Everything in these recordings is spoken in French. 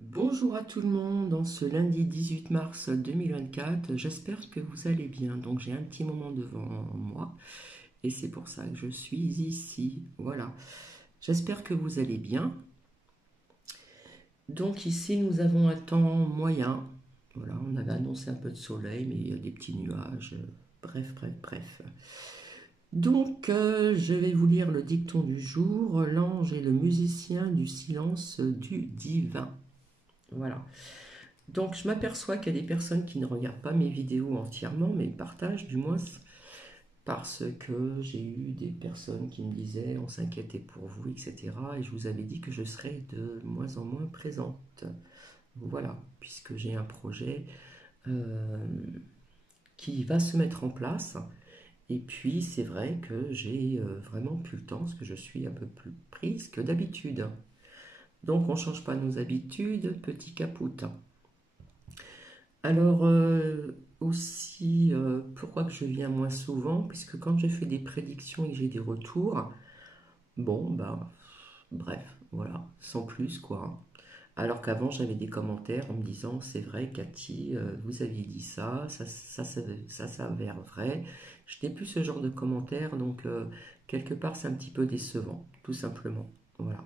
Bonjour à tout le monde, en ce lundi 18 mars 2024, j'espère que vous allez bien. Donc j'ai un petit moment devant moi et c'est pour ça que je suis ici. Voilà, j'espère que vous allez bien. Donc ici nous avons un temps moyen. Voilà, on avait annoncé un peu de soleil mais il y a des petits nuages. Bref. Donc je vais vous lire le dicton du jour. L'ange est le musicien du silence du divin. Voilà. Donc je m'aperçois qu'il y a des personnes qui ne regardent pas mes vidéos entièrement, mais partagent du moins parce que j'ai eu des personnes qui me disaient on s'inquiétait pour vous, etc. Et je vous avais dit que je serais de moins en moins présente. Voilà, puisque j'ai un projet euh, qui va se mettre en place. Et puis c'est vrai que j'ai vraiment plus le temps, parce que je suis un peu plus prise que d'habitude. Donc on ne change pas nos habitudes, petit capoute. Alors aussi, pourquoi que je viens moins souvent? Puisque quand je fais des prédictions et que j'ai des retours, bon, bah, bref, voilà, sans plus, quoi. Alors qu'avant, j'avais des commentaires en me disant, c'est vrai, Cathy, vous aviez dit ça s'avère vrai. Je n'ai plus ce genre de commentaires, donc quelque part, c'est un petit peu décevant, tout simplement. Voilà.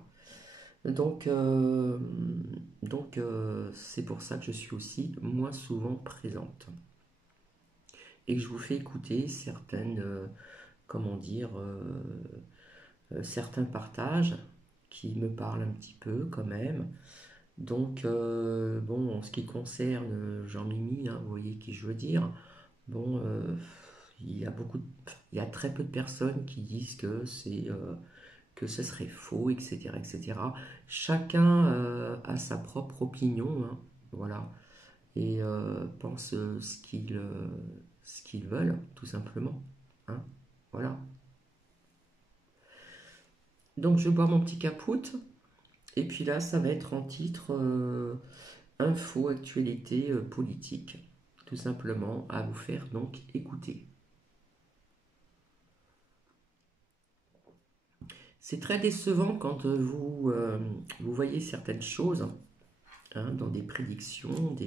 Donc, euh, donc, c'est pour ça que je suis aussi moins souvent présente et que je vous fais écouter certaines, comment dire, certains partages qui me parlent un petit peu quand même. Donc, bon, en ce qui concerne Jean-Mimi, hein, vous voyez qui je veux dire, bon, il y a il y a très peu de personnes qui disent que ce serait faux, etc., etc. Chacun a sa propre opinion, hein, voilà, et pense ce qu'ils veulent, tout simplement, hein, voilà. Donc je bois mon petit capoute, et puis là, ça va être en titre info, actualité politique, tout simplement, à vous faire donc écouter. C'est très décevant quand vous voyez certaines choses, hein, dans des prédictions,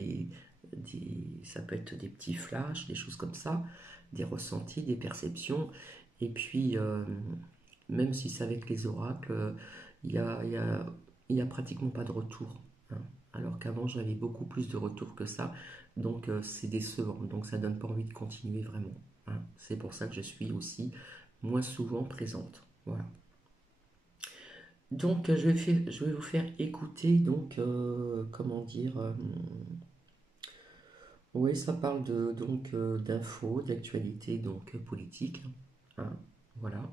ça peut être des petits flashs, des choses comme ça, des ressentis, des perceptions, et puis même si c'est avec les oracles, il y a, il y a- il y a pratiquement pas de retour, hein. Alors qu'avant j'avais beaucoup plus de retours que ça, donc c'est décevant, donc ça donne pas envie de continuer vraiment, hein. C'est pour ça que je suis aussi moins souvent présente. Voilà. Donc je vais vous faire écouter donc comment dire oui, ça parle donc d'infos, d'actualité donc politique, hein, voilà.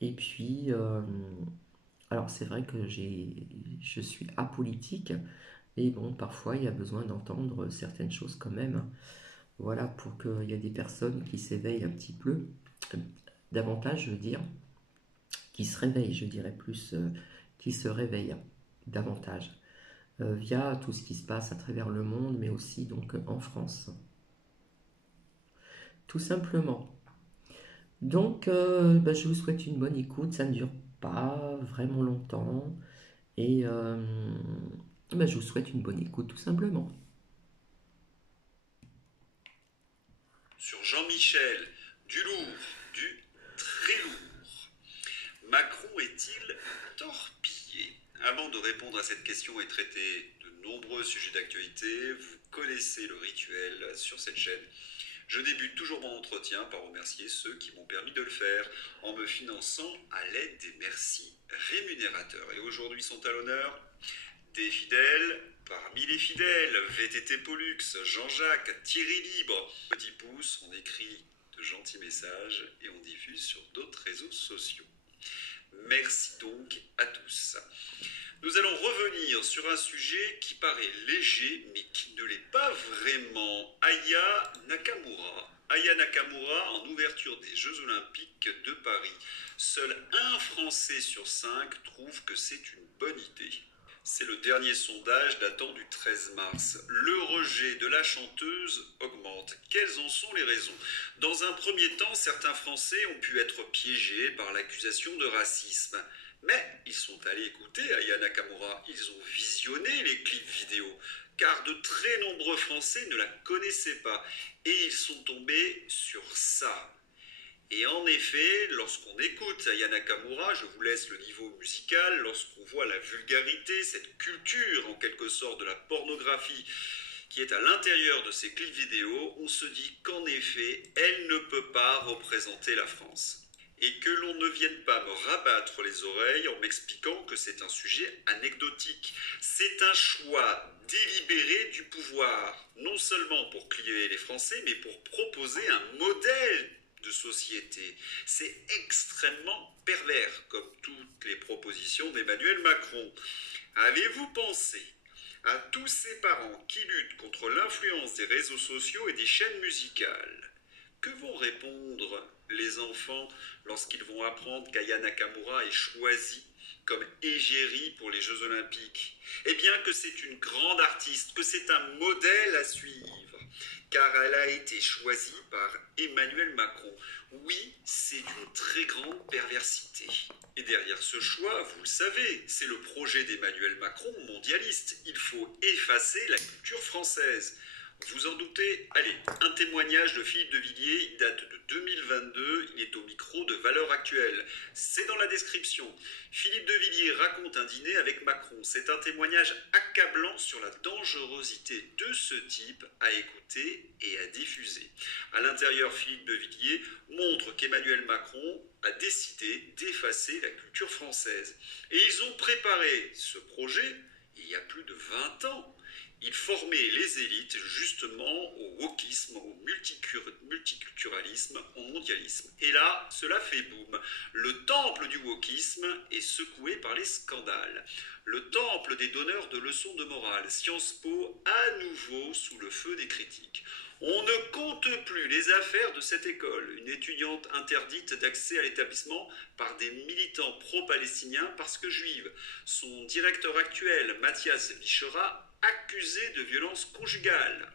Et puis alors c'est vrai que je suis apolitique, mais bon parfois il y a besoin d'entendre certaines choses quand même, hein. Voilà, pour qu'il y ait des personnes qui s'éveillent un petit peu davantage, je veux dire, qui se réveillent, je dirais plus, qui se réveillent davantage via tout ce qui se passe à travers le monde, mais aussi donc en France, tout simplement. Donc, bah, je vous souhaite une bonne écoute. Ça ne dure pas vraiment longtemps. Et bah, je vous souhaite une bonne écoute, tout simplement. Sur Jean-Michel, du lourd, du très lourd. Macron est-il torpillé? Avant de répondre à cette question et traiter de nombreux sujets d'actualité, vous connaissez le rituel sur cette chaîne. Je débute toujours mon entretien par remercier ceux qui m'ont permis de le faire en me finançant à l'aide des merci rémunérateurs. Et aujourd'hui sont à l'honneur des fidèles. Parmi les fidèles, VTT Pollux, Jean-Jacques, Thierry Libre. Petit pouce, on écrit de gentils messages et on diffuse sur d'autres réseaux sociaux. Merci donc à tous. Nous allons revenir sur un sujet qui paraît léger mais qui ne l'est pas vraiment. Aya Nakamura. Aya Nakamura en ouverture des Jeux Olympiques de Paris. Seul un Français sur 5 trouve que c'est une bonne idée. C'est le dernier sondage datant du 13 mars. Le rejet de la chanteuse augmente. Quelles en sont les raisons? Dans un premier temps, certains Français ont pu être piégés par l'accusation de racisme. Mais ils sont allés écouter Aya Nakamura, ils ont visionné les clips vidéo, car de très nombreux Français ne la connaissaient pas, et ils sont tombés sur ça. Et en effet, lorsqu'on écoute Aya Nakamura, je vous laisse le niveau musical, lorsqu'on voit la vulgarité, cette culture en quelque sorte de la pornographie qui est à l'intérieur de ces clips vidéo, on se dit qu'en effet, elle ne peut pas représenter la France. Et que l'on ne vienne pas me rabattre les oreilles en m'expliquant que c'est un sujet anecdotique. C'est un choix délibéré du pouvoir, non seulement pour cliver les Français, mais pour proposer un modèle de société. C'est extrêmement pervers, comme toutes les propositions d'Emmanuel Macron. Avez-vous pensé à tous ces parents qui luttent contre l'influence des réseaux sociaux et des chaînes musicales? Que vont répondre les enfants lorsqu'ils vont apprendre qu'Aya Nakamura est choisie comme égérie pour les Jeux Olympiques? Eh bien que c'est une grande artiste, que c'est un modèle à suivre, car elle a été choisie par Emmanuel Macron. Oui, c'est d'une très grande perversité. Et derrière ce choix, vous le savez, c'est le projet d'Emmanuel Macron mondialiste. Il faut effacer la culture française. Vous en doutez? Allez, un témoignage de Philippe de Villiers, il date de 2022, il est au micro de Valeurs Actuelles. C'est dans la description. Philippe de Villiers raconte un dîner avec Macron. C'est un témoignage accablant sur la dangerosité de ce type à écouter et à diffuser. À l'intérieur, Philippe de Villiers montre qu'Emmanuel Macron a décidé d'effacer la culture française. Et ils ont préparé ce projet il y a plus de 20 ans. Il formait les élites justement au wokisme, au multiculturalisme, au mondialisme. Et là, cela fait boum. Le temple du wokisme est secoué par les scandales. Le temple des donneurs de leçons de morale, Sciences Po, à nouveau sous le feu des critiques. On ne compte plus les affaires de cette école. Une étudiante interdite d'accès à l'établissement par des militants pro-palestiniens parce que juive. Son directeur actuel, Mathias Vichera, accusé de violence conjugale.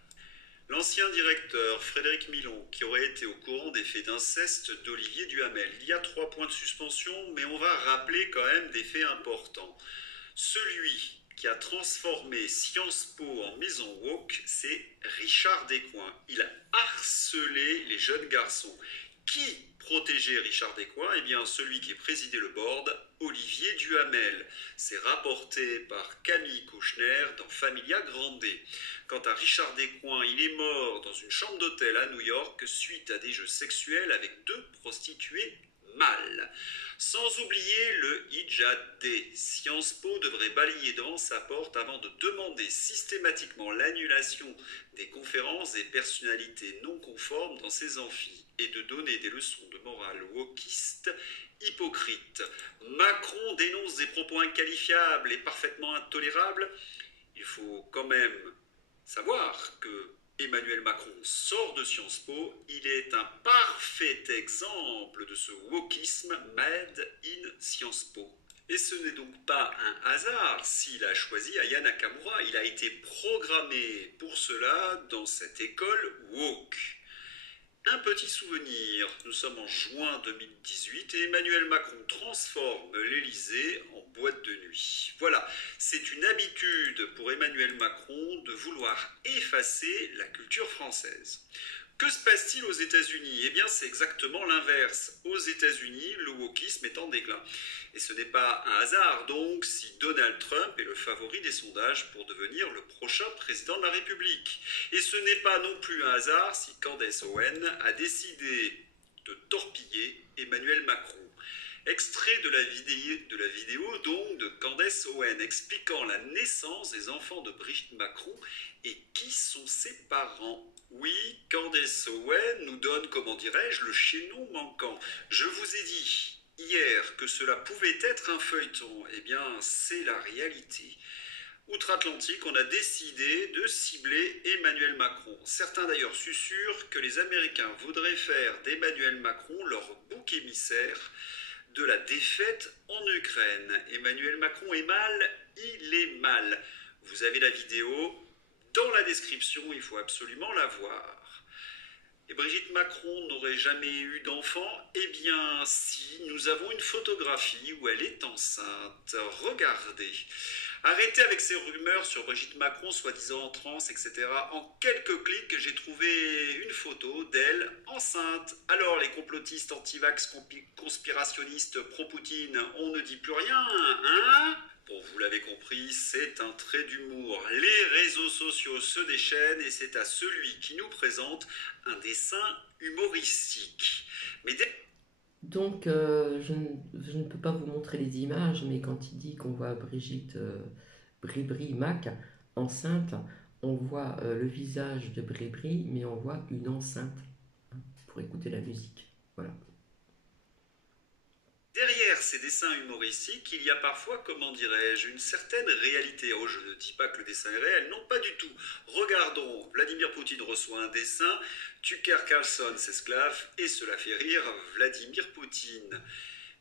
L'ancien directeur, Frédéric Milon, qui aurait été au courant des faits d'inceste d'Olivier Duhamel. Il y a 3 points de suspension, mais on va rappeler quand même des faits importants. Celui qui a transformé Sciences Po en maison woke, c'est Richard Descoings. Il a harcelé les jeunes garçons. Qui protégeait Richard Descoings? Eh bien, celui qui présidait le board, Olivier Duhamel. C'est rapporté par Camille Kouchner dans Familia Grande. Quant à Richard Descoings, il est mort dans une chambre d'hôtel à New York suite à des jeux sexuels avec 2 prostituées mâles. Sans oublier le hijab. Sciences Po devrait balayer devant sa porte avant de demander systématiquement l'annulation des conférences des personnalités non conformes dans ses amphis et de donner des leçons de morale wokiste hypocrite. Macron dénonce des propos inqualifiables et parfaitement intolérables. Il faut quand même savoir que Emmanuel Macron sort de Sciences Po, il est un parfait exemple de ce wokisme made in Sciences Po. Et ce n'est donc pas un hasard s'il a choisi Aya Nakamura, il a été programmé pour cela dans cette école woke. Un petit souvenir, nous sommes en juin 2018 et Emmanuel Macron transforme l'Élysée en boîte de nuit. Voilà, c'est une habitude pour Emmanuel Macron de vouloir effacer la culture française. Que se passe-t-il aux États-Unis? Eh bien, c'est exactement l'inverse. Aux États-Unis, le wokisme est en déclin. Et ce n'est pas un hasard, donc, si Donald Trump est le favori des sondages pour devenir le prochain président de la République. Et ce n'est pas non plus un hasard si Candace Owen a décidé de torpiller Emmanuel Macron. Extrait de la vidéo donc de Candace Owen expliquant la naissance des enfants de Brigitte Macron et qui sont ses parents. Oui, Candace Owen nous donne, comment dirais-je, le chaînon manquant. Je vous ai dit hier que cela pouvait être un feuilleton. Eh bien, c'est la réalité. Outre-Atlantique, on a décidé de cibler Emmanuel Macron. Certains d'ailleurs susurrent que les Américains voudraient faire d'Emmanuel Macron leur bouc émissaire de la défaite en Ukraine. Emmanuel Macron est mal, il est mal. Vous avez la vidéo dans la description, il faut absolument la voir. Et Brigitte Macron n'aurait jamais eu d'enfant? Eh bien, si, nous avons une photographie où elle est enceinte. Regardez. Arrêtez avec ces rumeurs sur Brigitte Macron, soi-disant en transe, etc. En quelques clics, j'ai trouvé une photo d'elle enceinte. Alors, les complotistes anti-vax conspirationnistes pro-Poutine, on ne dit plus rien, hein? Bon, vous l'avez compris, c'est un trait d'humour. Les réseaux sociaux se déchaînent et c'est à celui qui nous présente un dessin humoristique. Mais Donc, je ne peux pas vous montrer les images, mais quand il dit qu'on voit Brigitte Bribri Mac enceinte, on voit le visage de Bribri, mais on voit une enceinte pour écouter la musique. Voilà. derrière ces dessins humoristiques, il y a parfois, comment dirais-je, une certaine réalité. Oh, je ne dis pas que le dessin est réel, non, pas du tout. Regardons, Vladimir Poutine reçoit un dessin, Tucker Carlson s'esclave, et cela fait rire Vladimir Poutine.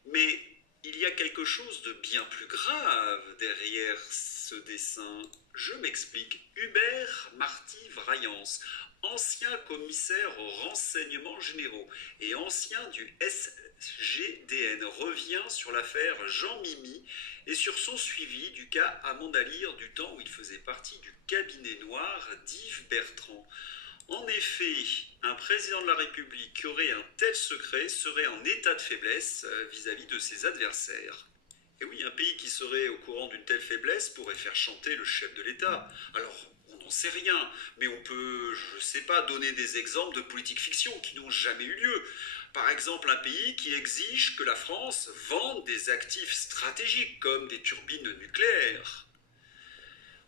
Mais il y a quelque chose de bien plus grave derrière ce dessin. Je m'explique. Hubert Marty-Vrayance, ancien commissaire aux renseignements généraux et ancien du SGDN, revient sur l'affaire Jean Mimi et sur son suivi du cas Amanda Lear du temps où il faisait partie du cabinet noir d'Yves Bertrand. En effet, un président de la République qui aurait un tel secret serait en état de faiblesse vis-à-vis de ses adversaires. Et oui, un pays qui serait au courant d'une telle faiblesse pourrait faire chanter le chef de l'État. Alors, on n'en sait rien, mais on peut, je ne sais pas, donner des exemples de politique fiction qui n'ont jamais eu lieu. Par exemple, un pays qui exige que la France vende des actifs stratégiques comme des turbines nucléaires.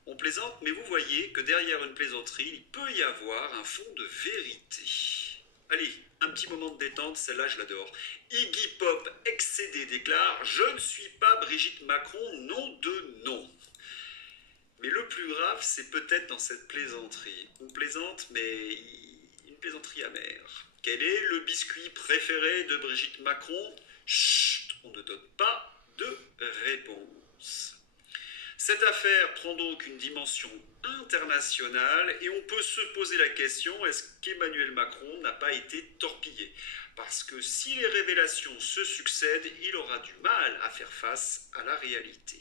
On plaisante, mais vous voyez que derrière une plaisanterie, il peut y avoir un fond de vérité. Allez, un petit moment de détente, celle-là je l'adore. Iggy Pop, excédé, déclare: Je ne suis pas Brigitte Macron, nom de nom. Mais le plus grave, c'est peut-être dans cette plaisanterie. On plaisante, mais une plaisanterie amère. Quel est le biscuit préféré de Brigitte Macron? Chut, on ne donne pas de réponse. Cette affaire prend donc une dimension internationale et on peut se poser la question, est-ce qu'Emmanuel Macron n'a pas été torpillé? Parce que si les révélations se succèdent, il aura du mal à faire face à la réalité.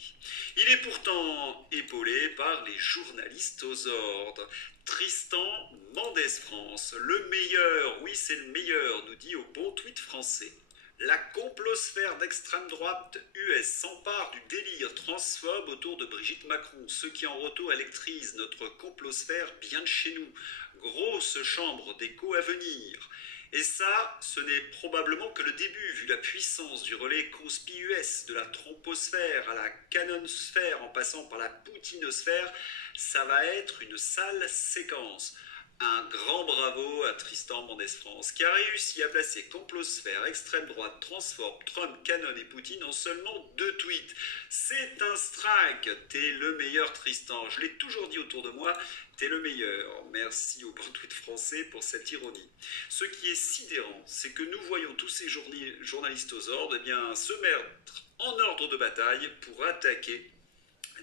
Il est pourtant épaulé par les journalistes aux ordres. Tristan Mendès France, le meilleur, oui c'est le meilleur, nous dit au bon tweet français. La complosphère d'extrême droite US s'empare du délire transphobe autour de Brigitte Macron, ce qui en retour électrise notre complosphère bien de chez nous. Grosse chambre d'écho à venir. Et ça, ce n'est probablement que le début, vu la puissance du relais conspi US, de la troposphère à la canonosphère en passant par la poutinosphère, ça va être une sale séquence. Un grand bravo à Tristan Mendès France qui a réussi à placer complosphère, extrême droite, transphobe, Trump, Canon et Poutine en seulement 2 tweets. C'est un strike. T'es le meilleur Tristan. Je l'ai toujours dit autour de moi, t'es le meilleur. Merci au bon tweet français pour cette ironie. Ce qui est sidérant, c'est que nous voyons tous ces journalistes aux ordres se mettre en ordre de bataille pour attaquer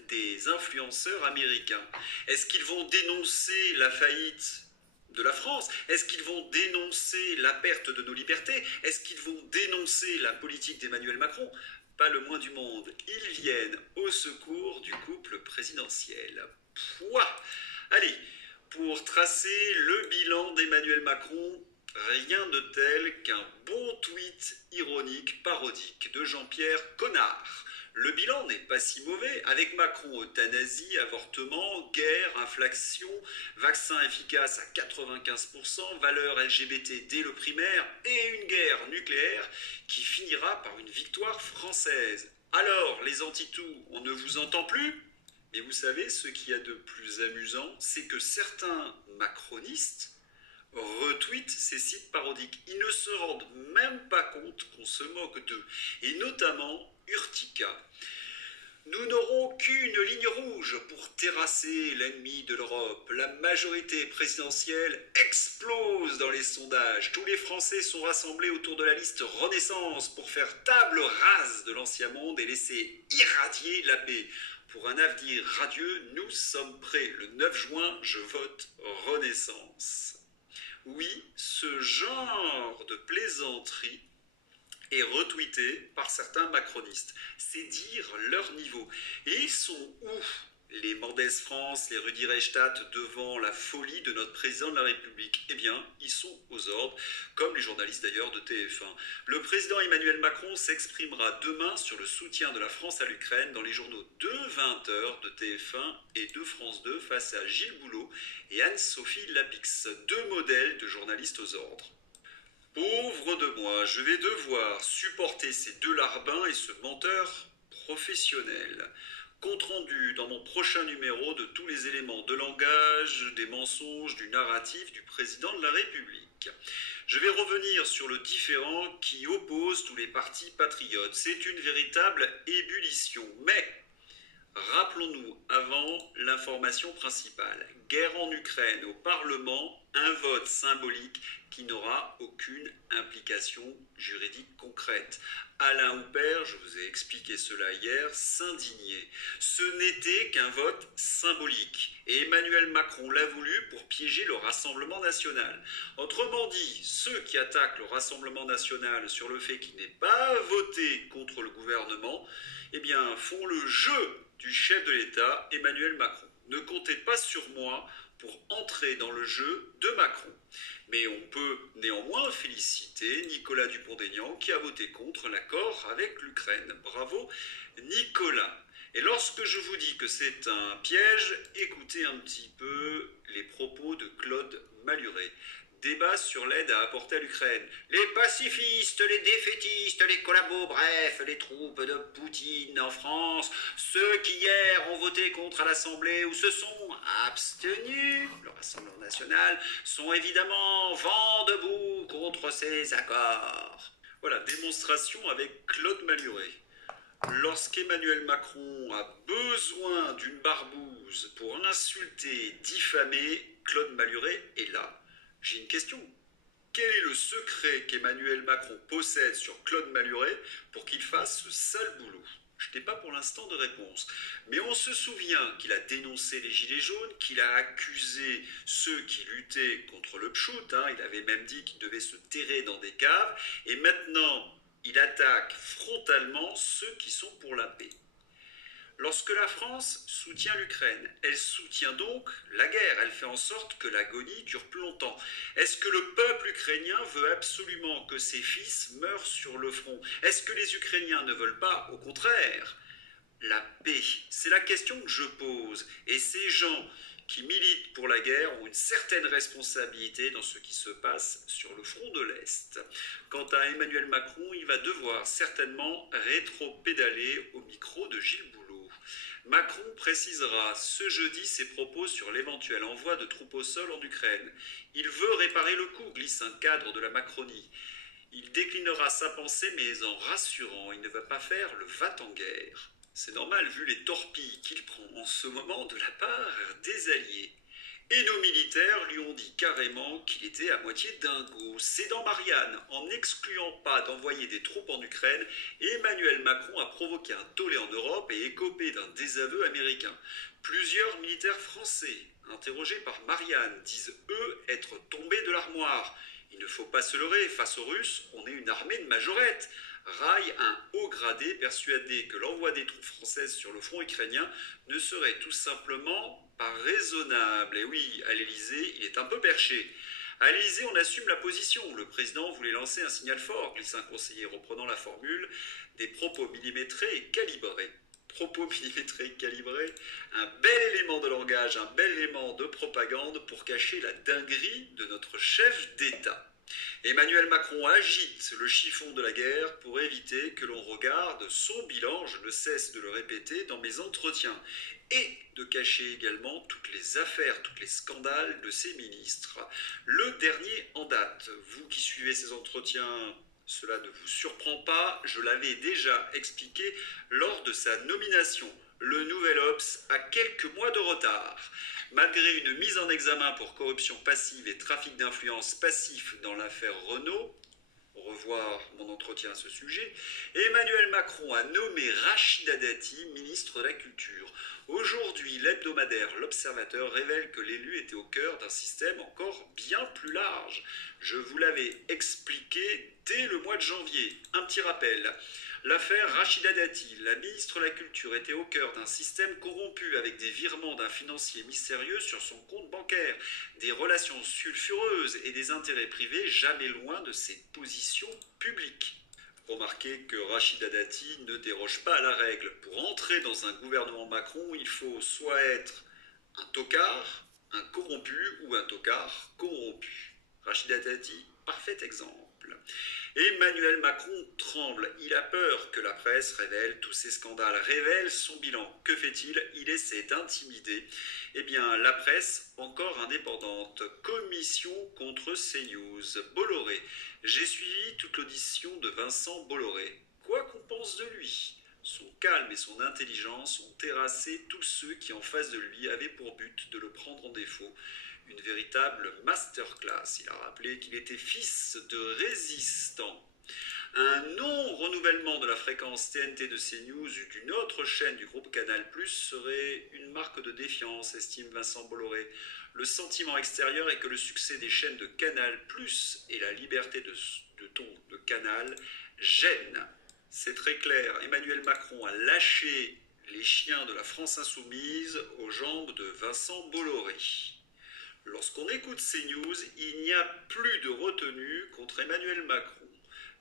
des influenceurs américains. Est-ce qu'ils vont dénoncer la faillite de la France? Est-ce qu'ils vont dénoncer la perte de nos libertés? Est-ce qu'ils vont dénoncer la politique d'Emmanuel Macron? Pas le moins du monde. Ils viennent au secours du couple présidentiel. Pouah! Allez, pour tracer le bilan d'Emmanuel Macron, rien de tel qu'un bon tweet ironique, parodique de Jean-Pierre Connard. Le bilan n'est pas si mauvais, avec Macron, euthanasie, avortement, guerre, inflation, vaccin efficace à 95%, valeurs LGBT dès le primaire et une guerre nucléaire qui finira par une victoire française. Alors, les anti-tout, on ne vous entend plus? Mais vous savez, ce qu'il y a de plus amusant, c'est que certains macronistes retweetent ces sites parodiques. Ils ne se rendent même pas compte qu'on se moque d'eux. Et notamment Urtica. Nous n'aurons qu'une ligne rouge pour terrasser l'ennemi de l'Europe. La majorité présidentielle explose dans les sondages. Tous les Français sont rassemblés autour de la liste Renaissance pour faire table rase de l'ancien monde et laisser irradier la paix. Pour un avenir radieux, nous sommes prêts. Le 9 juin, je vote Renaissance. Oui, ce genre de plaisanterie est retweeté par certains macronistes. C'est dire leur niveau. Et ils sont où les Mendès France, les Rudi Reichstadt devant la folie de notre président de la République? Eh bien, ils sont aux ordres, comme les journalistes d'ailleurs de TF1. Le président Emmanuel Macron s'exprimera demain sur le soutien de la France à l'Ukraine dans les journaux de 20h de TF1 et de France 2 face à Gilles Boulot et Anne-Sophie Lapix, deux modèles de journalistes aux ordres. Pauvre de moi, je vais devoir supporter ces deux larbins et ce menteur professionnel. Compte rendu dans mon prochain numéro de tous les éléments de langage, des mensonges, du narratif du président de la République. Je vais revenir sur le différend qui oppose tous les partis patriotes. C'est une véritable ébullition. Mais rappelons-nous avant l'information principale. Guerre en Ukraine au Parlement, un vote symbolique qui n'aura aucune implication juridique concrète. Alain Houpert, je vous ai expliqué cela hier, s'indignait. Ce n'était qu'un vote symbolique. Et Emmanuel Macron l'a voulu pour piéger le Rassemblement national. Autrement dit, ceux qui attaquent le Rassemblement national sur le fait qu'il n'ait pas voté contre le gouvernement, eh bien, font le jeu du chef de l'État, Emmanuel Macron. Ne comptez pas sur moi pour entrer dans le jeu de Macron. Mais on peut néanmoins féliciter Nicolas Dupont-Aignan qui a voté contre l'accord avec l'Ukraine. Bravo Nicolas. Et lorsque je vous dis que c'est un piège, écoutez un petit peu les propos de Claude Maluret. Débat sur l'aide à apporter à l'Ukraine. Les pacifistes, les défaitistes, les collabos, bref, les troupes de Poutine en France, ceux qui hier ont voté contre à l'Assemblée ou se sont abstenus, le Rassemblement national, sont évidemment vent debout contre ces accords. Voilà, démonstration avec Claude Maluret. Lorsqu'Emmanuel Macron a besoin d'une barbouze pour insulter, diffamer, Claude Maluret est là. J'ai une question. Quel est le secret qu'Emmanuel Macron possède sur Claude Maluret pour qu'il fasse ce sale boulot? Je n'ai pas pour l'instant de réponse. Mais on se souvient qu'il a dénoncé les Gilets jaunes, qu'il a accusé ceux qui luttaient contre le pchout. Il avait même dit qu'ils devaient se terrer dans des caves. Et maintenant, il attaque frontalement ceux qui sont pour la paix. Lorsque la France soutient l'Ukraine, elle soutient donc la guerre, elle fait en sorte que l'agonie dure plus longtemps. Est-ce que le peuple ukrainien veut absolument que ses fils meurent sur le front? Est-ce que les Ukrainiens ne veulent pas, au contraire, la paix? C'est la question que je pose. Et ces gens qui militent pour la guerre ont une certaine responsabilité dans ce qui se passe sur le front de l'Est. Quant à Emmanuel Macron, il va devoir certainement rétro-pédaler au micro de Gilles Boulot. Macron précisera ce jeudi ses propos sur l'éventuel envoi de troupes au sol en Ukraine. Il veut réparer le coup, glisse un cadre de la Macronie. Il déclinera sa pensée mais en rassurant, il ne va pas faire le va-t-en-guerre. C'est normal vu les torpilles qu'il prend en ce moment de la part des Alliés. Et nos militaires lui ont dit carrément qu'il était à moitié dingo. C'est dans Marianne, en n'excluant pas d'envoyer des troupes en Ukraine, Emmanuel Macron a provoqué un tollé en Europe et écopé d'un désaveu américain. Plusieurs militaires français, interrogés par Marianne, disent eux être tombés de l'armoire. Il ne faut pas se leurrer, face aux Russes, on est une armée de majorettes. Raille un haut gradé persuadé que l'envoi des troupes françaises sur le front ukrainien ne serait tout simplement pas raisonnable. Et oui, à l'Elysée, il est un peu perché. À l'Elysée, on assume la position. Le président voulait lancer un signal fort, glisse un conseiller reprenant la formule des propos millimétrés et calibrés. Propos millimétrés et calibrés, un bel élément de langage, un bel élément de propagande pour cacher la dinguerie de notre chef d'État. Emmanuel Macron agite le chiffon de la guerre pour éviter que l'on regarde son bilan, je ne cesse de le répéter dans mes entretiens, et de cacher également toutes les affaires, tous les scandales de ses ministres. Le dernier en date, vous qui suivez ces entretiens, cela ne vous surprend pas, je l'avais déjà expliqué lors de sa nomination. Le nouvel Obs a quelques mois de retard. Malgré une mise en examen pour corruption passive et trafic d'influence passif dans l'affaire Renault revoir mon entretien à ce sujet, Emmanuel Macron a nommé Rachida Dati ministre de la Culture. Aujourd'hui, l'hebdomadaire L'Observateur révèle que l'élu était au cœur d'un système encore bien plus large. Je vous l'avais expliqué dès le mois de janvier. Un petit rappel. L'affaire Rachida Dati, la ministre de la Culture, était au cœur d'un système corrompu avec des virements d'un financier mystérieux sur son compte bancaire, des relations sulfureuses et des intérêts privés jamais loin de ses positions publiques. Remarquez que Rachida Dati ne déroge pas à la règle. Pour entrer dans un gouvernement Macron, il faut soit être un tocard, un corrompu ou un tocard corrompu. Rachida Dati, parfait exemple. Emmanuel Macron tremble. Il a peur que la presse révèle tous ces scandales, révèle son bilan. Que fait-il? Il essaie d'intimider. Eh bien, la presse, encore indépendante. Commission contre CNews. Bolloré. J'ai suivi toute l'audition de Vincent Bolloré. Quoi qu'on pense de lui, son calme et son intelligence ont terrassé tous ceux qui, en face de lui, avaient pour but de le prendre en défaut. Une véritable masterclass. Il a rappelé qu'il était fils de résistant. Un non-renouvellement de la fréquence TNT de CNews ou d'une autre chaîne du groupe Canal+ serait une marque de défiance, estime Vincent Bolloré. Le sentiment extérieur est que le succès des chaînes de Canal+ et la liberté de ton de Canal gênent. C'est très clair. Emmanuel Macron a lâché les chiens de la France insoumise aux jambes de Vincent Bolloré. Lorsqu'on écoute CNews, il n'y a plus de retenue contre Emmanuel Macron.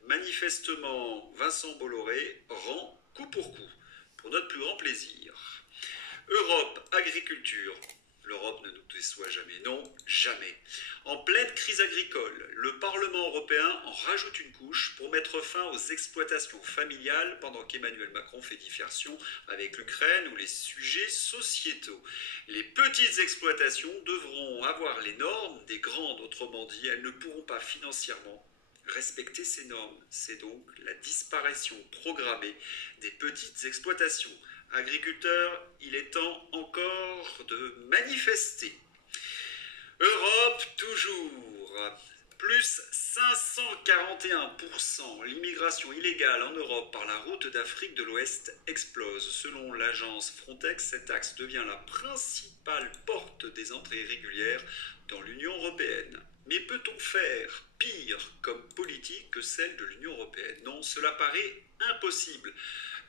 Manifestement, Vincent Bolloré rend coup pour notre plus grand plaisir. Europe, agriculture. L'Europe ne nous déçoit jamais. Non, jamais. En pleine crise agricole, le Parlement européen en rajoute une couche pour mettre fin aux exploitations familiales pendant qu'Emmanuel Macron fait diversion avec l'Ukraine ou les sujets sociétaux. Les petites exploitations devront avoir les normes des grandes, autrement dit, elles ne pourront pas financièrement respecter ces normes. C'est donc la disparition programmée des petites exploitations. Agriculteurs, il est temps encore de manifester. Europe toujours. Plus 541%. L'immigration illégale en Europe par la route d'Afrique de l'Ouest explose. Selon l'agence Frontex, cet axe devient la principale porte des entrées régulières dans l'Union européenne. Mais peut-on faire pire comme politique que celle de l'Union européenne? Non, cela paraît impossible.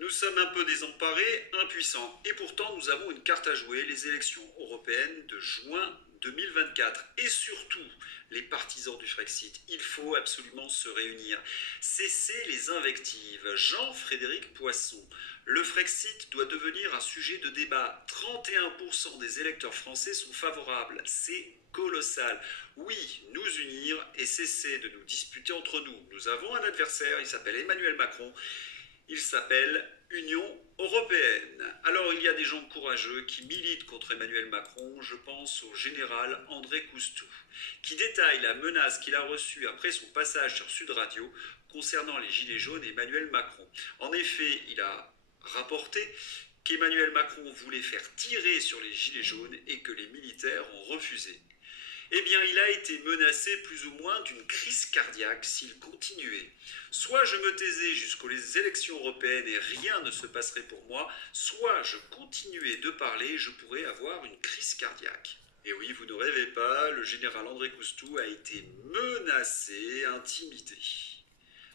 Nous sommes un peu désemparés, impuissants. Et pourtant, nous avons une carte à jouer, les élections européennes de juin 2024. Et surtout, les partisans du Frexit. Il faut absolument se réunir. Cessez les invectives. Jean-Frédéric Poisson. Le Frexit doit devenir un sujet de débat. 31% des électeurs français sont favorables. C'est colossal. Oui, nous unir et cesser de nous disputer entre nous. Nous avons un adversaire, il s'appelle Emmanuel Macron. Il s'appelle Union européenne. Alors il y a des gens courageux qui militent contre Emmanuel Macron. Je pense au général André Coustou, qui détaille la menace qu'il a reçue après son passage sur Sud Radio concernant les Gilets jaunes et Emmanuel Macron. En effet, il a rapporté qu'Emmanuel Macron voulait faire tirer sur les Gilets jaunes et que les militaires ont refusé. Eh bien, il a été menacé plus ou moins d'une crise cardiaque s'il continuait. Soit je me taisais jusqu'aux élections européennes et rien ne se passerait pour moi, soit je continuais de parler et je pourrais avoir une crise cardiaque. Et oui, vous ne rêvez pas, le général André Coustou a été menacé, intimidé.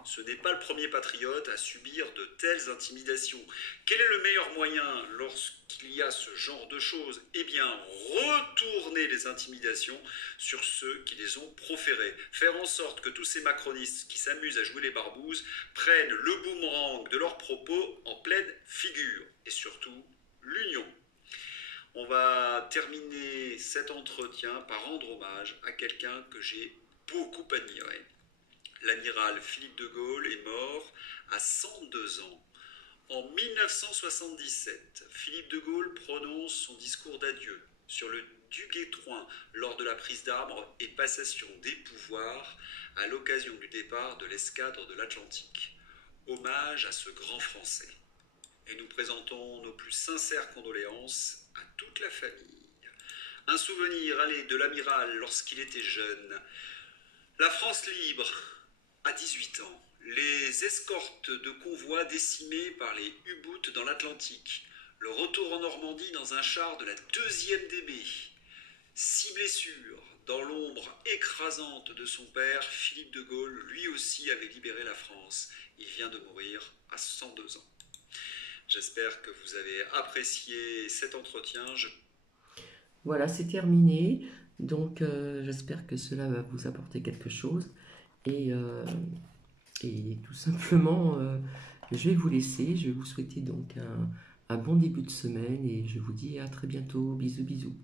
Ce n'est pas le premier patriote à subir de telles intimidations. Quel est le meilleur moyen lorsqu'il y a ce genre de choses? Eh bien, retourner les intimidations sur ceux qui les ont proférées. Faire en sorte que tous ces macronistes qui s'amusent à jouer les barbouzes prennent le boomerang de leurs propos en pleine figure. Et surtout, l'union. On va terminer cet entretien par rendre hommage à quelqu'un que j'ai beaucoup admiré. L'amiral Philippe de Gaulle est mort à 102 ans. En 1977, Philippe de Gaulle prononce son discours d'adieu sur le Duguay-Trouin lors de la prise d'armes et passation des pouvoirs à l'occasion du départ de l'escadre de l'Atlantique. Hommage à ce grand Français. Et nous présentons nos plus sincères condoléances à toute la famille. Un souvenir allé de l'amiral lorsqu'il était jeune. La France libre, à 18 ans. Les escortes de convois décimées par les U-boots dans l'Atlantique. Le retour en Normandie dans un char de la 2e DB. 6 blessures. Dans l'ombre écrasante de son père, Philippe de Gaulle, lui aussi, avait libéré la France. Il vient de mourir à 102 ans. J'espère que vous avez apprécié cet entretien. Voilà, c'est terminé. Donc, j'espère que cela va vous apporter quelque chose. Et, tout simplement, je vais vous laisser. Je vais vous souhaiter donc un bon début de semaine et je vous dis à très bientôt. Bisous, bisous.